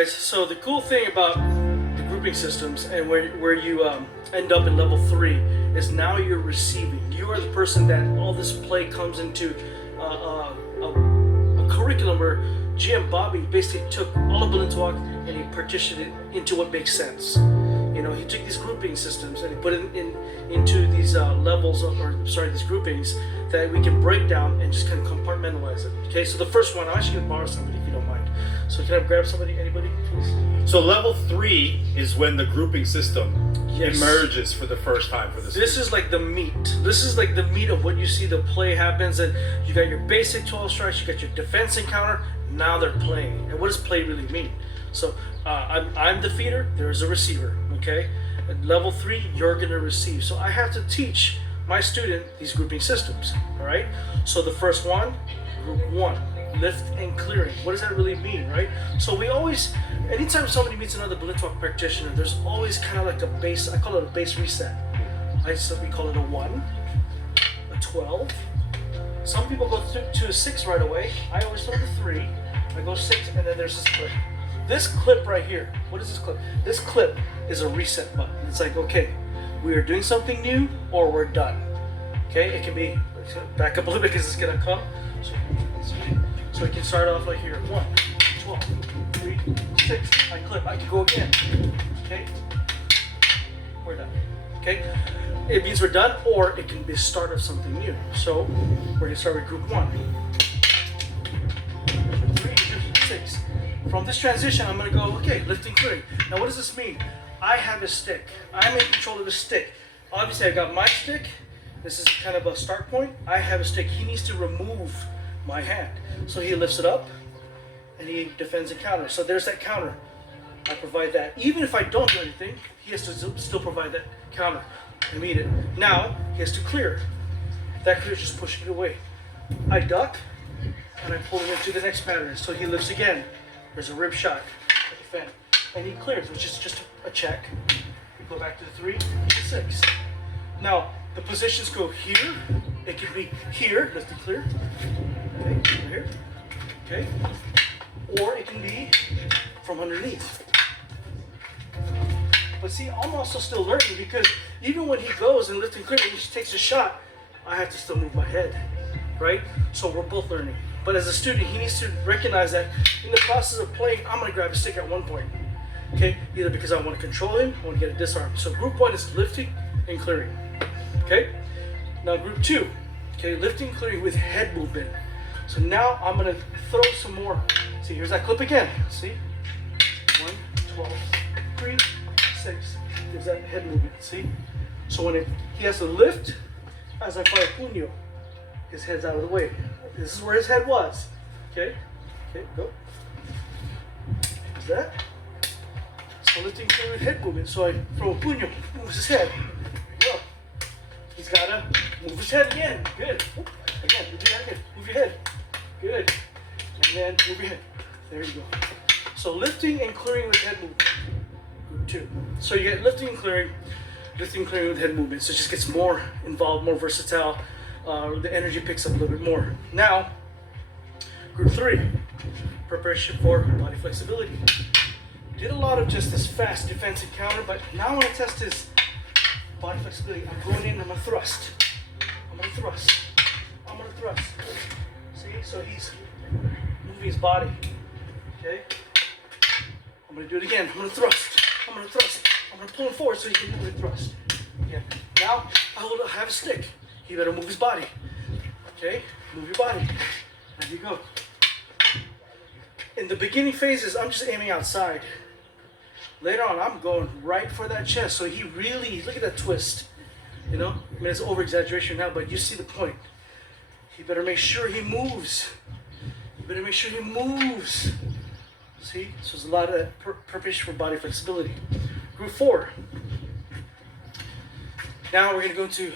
guys, so the cool thing about the grouping systems and where you end up in level 3 is now you're receiving. You are the person that all this play comes into a curriculum where GM Bobby basically took all of Balloon Talk and he partitioned it into what makes sense. You know, he took these grouping systems and he put it into these levels, these groupings that we can break down and just kind of compartmentalize it. Okay, so the first one, I'm actually going to borrow somebody if you don't mind. So can I grab somebody, anybody, please? So level 3 is when the grouping system Yes. emerges for the first time for This is like the meat. This is like the meat of what you see the play happens, and you got your basic 12 strikes, you got your defense and counter, now they're playing. And what does play really mean? So I'm the feeder, there's a receiver, okay? At level 3, you're gonna receive. So I have to teach my student these grouping systems, all right? So the first one, group 1, lift and clearing. What does that really mean, right? So we always, anytime somebody meets another Balloon Talk practitioner, there's always kind of like a base, I call it a base reset. We call it a 1, a 12. Some people go to a 6 right away. I always start with 3. I go 6, and then there's this clip. This clip right here, what is this clip? This clip is a reset button. It's like, okay, we are doing something new or we're done. Okay, it can be, back up a little bit because it's gonna come. So we can start off like here, 1, 12, 3, 6, I clip, I can go again. Okay, we're done. Okay, it means we're done, or it can be the start of something new. So we're gonna start with group 1. 3, 6. From this transition, I'm gonna go, okay, lifting, clearing. Now what does this mean? I have a stick. I'm in control of the stick. Obviously I got my stick. This is kind of a start point. I have a stick. He needs to remove my hand. So he lifts it up and he defends and counters. So there's that counter. I provide that. Even if I don't do anything, he has to still provide that counter. I meet it. Now he has to clear. That clear is just pushing it away. I duck and I pull him into the next pattern. So he lifts again. There's a rib shot. I defend. And he clears, which is just a check. We go back to the 3, to 6. Now the positions go here. It can be here, lift and clear. Okay, over here. Okay. Or it can be from underneath. But see, I'm also still learning because even when he goes and lifts and clear, he just takes a shot, I have to still move my head, right? So we're both learning. But as a student, he needs to recognize that in the process of playing, I'm gonna grab a stick at one point. Okay, either because I want to control him, I want to get a disarm. So group 1 is lifting and clearing. Okay, now group 2, okay, lifting, clearing with head movement. So now I'm gonna throw some more. See, here's that clip again. See, 1, 12, 3, 6. There's that head movement. See, so when he has to lift, as I fire puño, his head's out of the way. This is where his head was. Okay, okay, go. There's that. So lifting, clearing with head movement. So I throw a puño, moves his head. Go. He's gotta move his head again. Good. Again, do that again. Move your head. Good. And then move your head. There you go. So lifting and clearing with head movement. Group 2. So you get lifting and clearing with head movement. So it just gets more involved, more versatile. The energy picks up a little bit more. Now, group 3, preparation for body flexibility. Did a lot of just this fast defense and counter, but now I want to test his body flexibility. I'm going in, I'm gonna thrust. I'm gonna thrust. I'm gonna thrust. See, so he's moving his body. Okay? I'm gonna do it again. I'm gonna thrust. I'm gonna thrust. I'm gonna pull him forward so he can move and thrust. Yeah. Now I will have a stick. He better move his body. Okay? Move your body. There you go. In the beginning phases, I'm just aiming outside. Later on, I'm going right for that chest. So he really, look at that twist. You know, I mean, it's over exaggeration now, but you see the point. He better make sure he moves. You better make sure he moves. See, so there's a lot of preparation for body flexibility. Group 4. Now we're gonna go into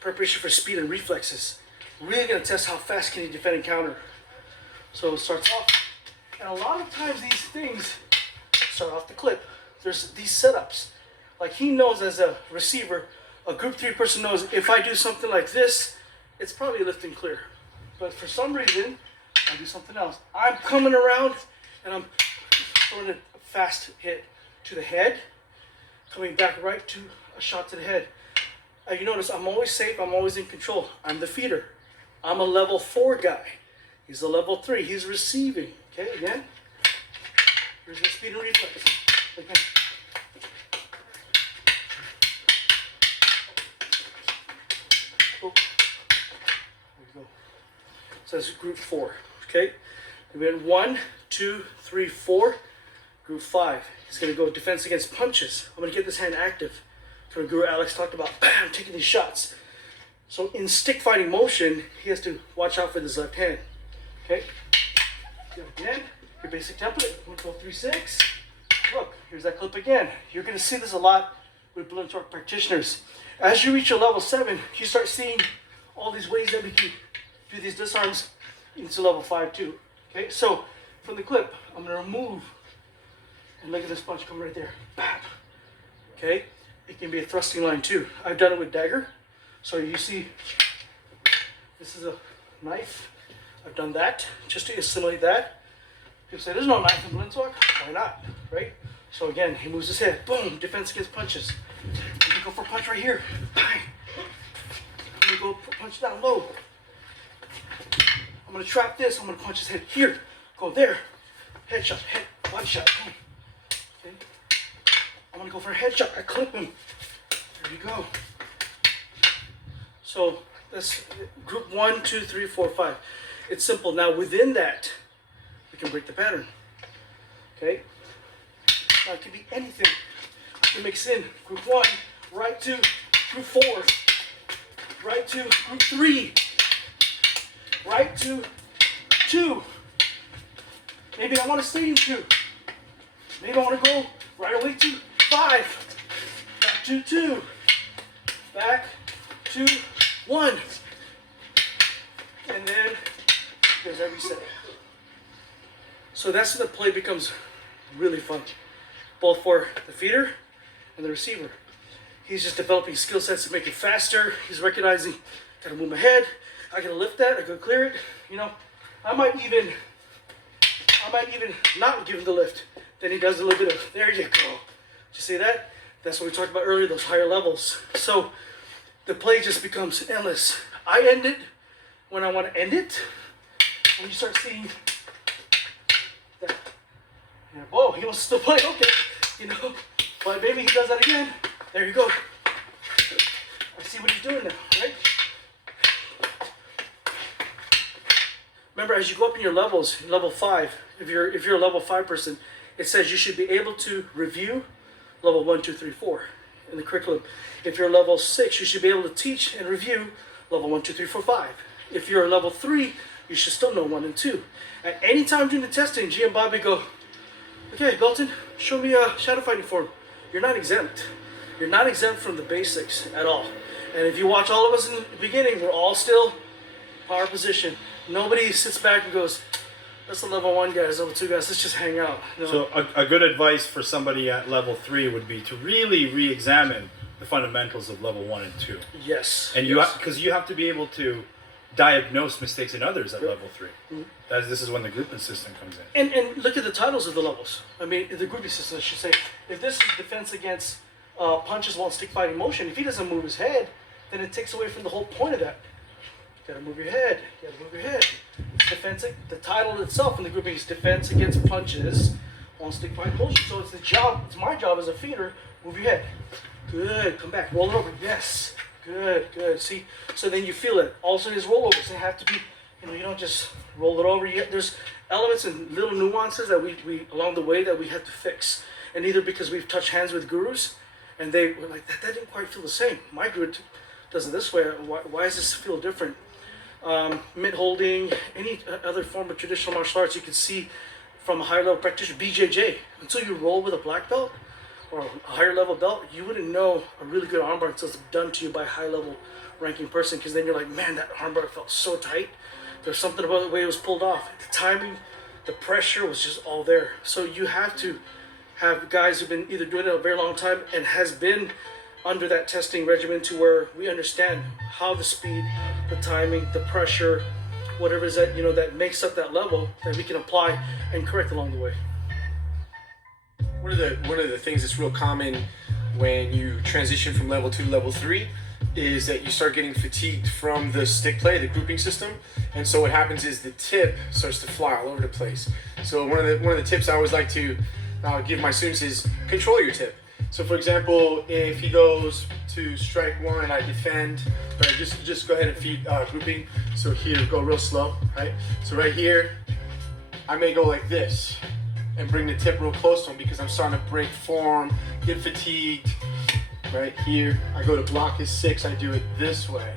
preparation for speed and reflexes. Really gonna test how fast can he defend and counter. So it starts off, and a lot of times these things start off the clip. There's these setups. Like he knows as a receiver, a group 3 person knows if I do something like this, it's probably lift and clear. But for some reason, I do something else. I'm coming around and I'm throwing a fast hit to the head, coming back right to a shot to the head. You notice I'm always safe, I'm always in control. I'm the feeder. I'm a level 4 guy. He's a level 3. He's receiving. Okay, again. Here's the speed and reflex. Again. Oh. There you go. So that's group 4. Okay. We had 1, 2, 3, 4. Group 5. He's going to go defense against punches. I'm going to get this hand active. Kind of Guru Alex talked about, bam, taking these shots. So in stick fighting motion, he has to watch out for this left hand. Okay. Again, your basic template. 1, 12, 3, 6. Look, here's that clip again. You're going to see this a lot with Blue and Torque practitioners. As you reach your level 7, you start seeing all these ways that we can do these disarms into level 5 too. Okay, so from the clip, I'm going to remove, and look at this punch come right there. Bam. Okay, it can be a thrusting line too. I've done it with dagger. So you see, this is a knife. I've done that just to assimilate that. People say there's no knife in Blue and Torque. Why not? Right? So again, he moves his head. Boom, defense against punches. You can go for a punch right here. Bang. I'm gonna go punch down low. I'm gonna trap this. I'm gonna punch his head here. Go there. Headshot. Head. One shot. Boom. Okay. I'm gonna go for a headshot. I clip him. There you go. So that's group 1, 2, 3, 4, 5. It's simple. Now within that, we can break the pattern. Okay. Now it can be anything. I can mix in group 1, right to group 4, right to group 3, right to 2. Maybe I want to stay in 2. Maybe I want to go right away to 5. Back to 2. Back to 1. And then there's every set. So that's when the play becomes really fun, both for the feeder and the receiver. He's just developing skill sets to make it faster. He's recognizing, gotta move my head, I gotta lift that, I gotta clear it. You know, I might even not give him the lift. Then he does a little bit of, there you go. Did you see that? That's what we talked about earlier, those higher levels. So the play just becomes endless. I end it when I want to end it. And you start seeing that, you know, whoa, he wants to still play, okay. You know, but maybe he does that again. There you go. I see what he's doing now, right? Remember, as you go up in your levels, level 5, if you're a level 5 person, it says you should be able to review level 1, 2, 3, 4 in the curriculum. If you're level 6, you should be able to teach and review level 1, 2, 3, 4, 5. If you're level 3, you should still know 1 and 2. At any time during the testing, G and Bobby go, okay, Belton, show me a shadow fighting form. You're not exempt. You're not exempt from the basics at all. And if you watch all of us in the beginning, we're all still power position. Nobody sits back and goes, that's the level 1 guys, level 2 guys, let's just hang out. No. So a good advice for somebody at level 3 would be to really re-examine the fundamentals of level 1 and 2. Yes. And because you have to be able to diagnose mistakes in others at level 3. Mm-hmm. This is when the grouping system comes in. And look at the titles of the levels. I mean, the grouping system, I should say. If this is defense against punches while stick fighting motion, if he doesn't move his head, then it takes away from the whole point of that. You gotta move your head. You gotta move your head. It's defense. The title itself in the grouping is defense against punches while stick fighting motion. So it's the job. It's my job as a feeder. Move your head. Good. Come back. Roll it over. Yes. Good. Good. See. So then you feel it. Also, his rollovers. They have to be. You don't just roll it over. There's elements and little nuances that we along the way that we have to fix. And either because we've touched hands with gurus, and they were like, that didn't quite feel the same. My guru does it this way. Why does this feel different? Mitt holding, any other form of traditional martial arts you can see from a higher level practitioner, BJJ. Until you roll with a black belt or a higher level belt, you wouldn't know a really good armbar until it's done to you by a high level ranking person, because then you're like, man, that armbar felt so tight. There's something about the way it was pulled off. The timing, the pressure was just all there. So you have to have guys who've been either doing it a very long time and has been under that testing regimen to where we understand how the speed, the timing, the pressure, whatever is that, that makes up that level that we can apply and correct along the way. one of the things that's real common when you transition from level 2 to level 3 is that you start getting fatigued from the stick play, the grouping system, and so what happens is the tip starts to fly all over the place. So one of the tips I always like to give my students is control your tip. So for example, if he goes to strike one and I defend, right, just go ahead and feed grouping. So here, go real slow, right? So right here, I may go like this and bring the tip real close to him because I'm starting to break form, get fatigued. Right here, I go to block his 6, I do it this way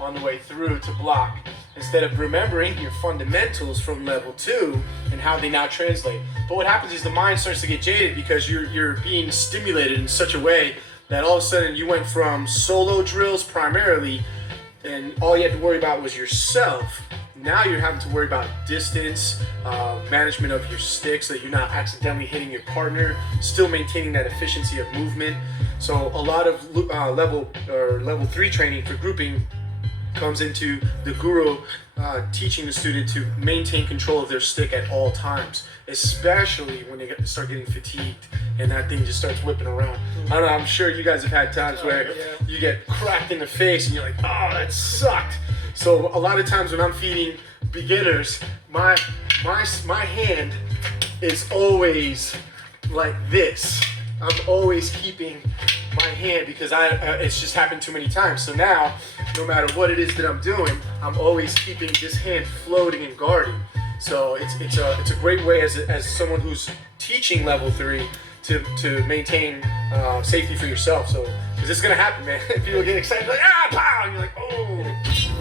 on the way through to block, instead of remembering your fundamentals from level 2 and how they now translate. But what happens is the mind starts to get jaded because you're being stimulated in such a way that all of a sudden you went from solo drills primarily, and all you had to worry about was yourself. Now you're having to worry about distance, management of your stick so that you're not accidentally hitting your partner, still maintaining that efficiency of movement. So a lot of level 3 training for grouping comes into the guru teaching the student to maintain control of their stick at all times, especially when they start getting fatigued and that thing just starts whipping around. I don't know, I'm sure you guys have had times where you get cracked in the face and you're like, oh, that sucked. So a lot of times when I'm feeding beginners, my hand is always like this. I'm always keeping my hand because it's just happened too many times. So now, no matter what it is that I'm doing, I'm always keeping this hand floating and guarding. So it's a great way as someone who's teaching level 3 to maintain safety for yourself. So because it's gonna happen, man. People get excited like pow, and you're like, oh.